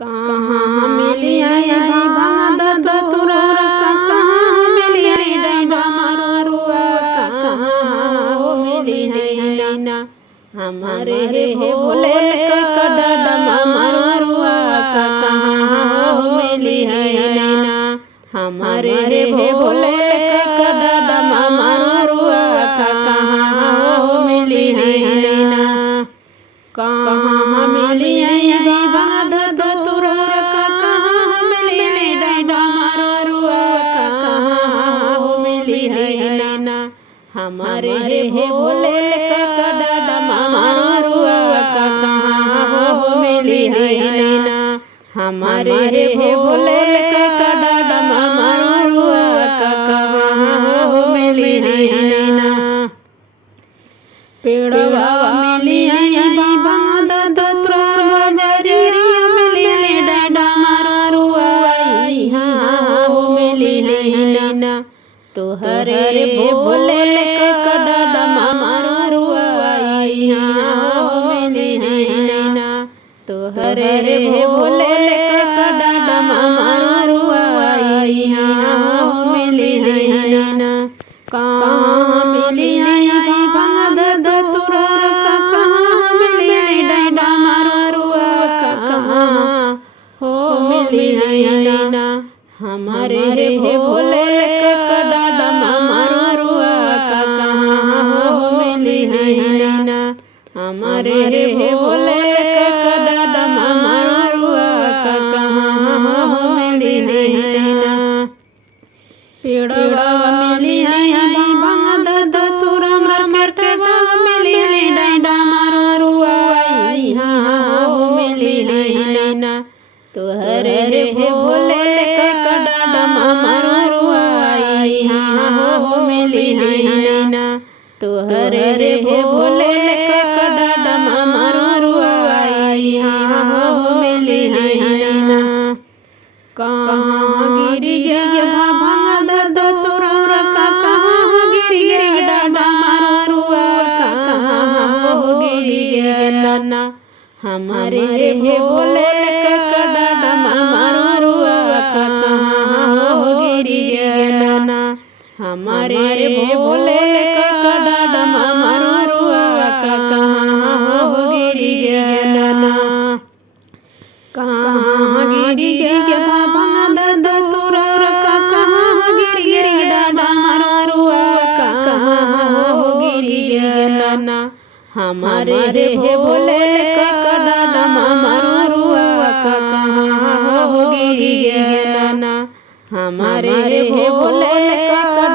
कहाँ मिली आई भांग धतूरा कहाँ मिली आई डंडा मारुआ कहाँ मिली है नैना हमारे भोले का डंडा मारुआ कहाँ मिली है नैना हमारे भोले का डंडा मारुआ कहाँ मिली है नैना कहाँ मिली आई भांग धतूरा कहाँ मिली डंडा मारुआ कहाँ मिली है नैना हमारे भोले का डंडा मारुआ कहाँ मिली है नैना हमारे भोले का डंडा मारुआ कहाँ मिली है नैना पेड़वा मिली आई भांग धतूरा जरिया मिली डंडा मारुआ हाँ मिली है नैना तोहरे भोले का डंडा मारुआ हाँ मिली है नैना तोहरे भोले का डंडा मारुआ हाँ मिली है नैना कहाँ मिली आई भांग धतूरा कहाँ मिली डंडा मारुआ कहाँ हो मिली है नैना हमारे भोले का डंडा मारुआ कहाँ हो मिली है नैना हमारे भोले का डंडा मारुआ कहाँ हो मिली है नैना पेड़वा मिली आई भांग धतूरा मरकटवा मिली डंडा मारुआ हाँ मिली है नैना तोहरे भोले का डंडा मारुआ हाँ मिली है नैना तोहरे भोले का डंडा मारुआ हाँ मिली है नैना कहाँ गिरी गया भांग धतूरा कहाँ गिरी गया डंडा मारुआ कहाँ गिरी गया नैना हमारे भोले का डंडा मारुआ कहाँ गिरी गया नैना हमारे भोले का डंडा मारुआ कहाँ गिरी गया नैना कहाँ गिरी गया भांग धतूरा कहाँ गिरी डंडा मारुआ कहाँ गिरी गया नैना हमारे भोले का डंडा मारुआ कहाँ गिरी गया नैना हमारे भोले का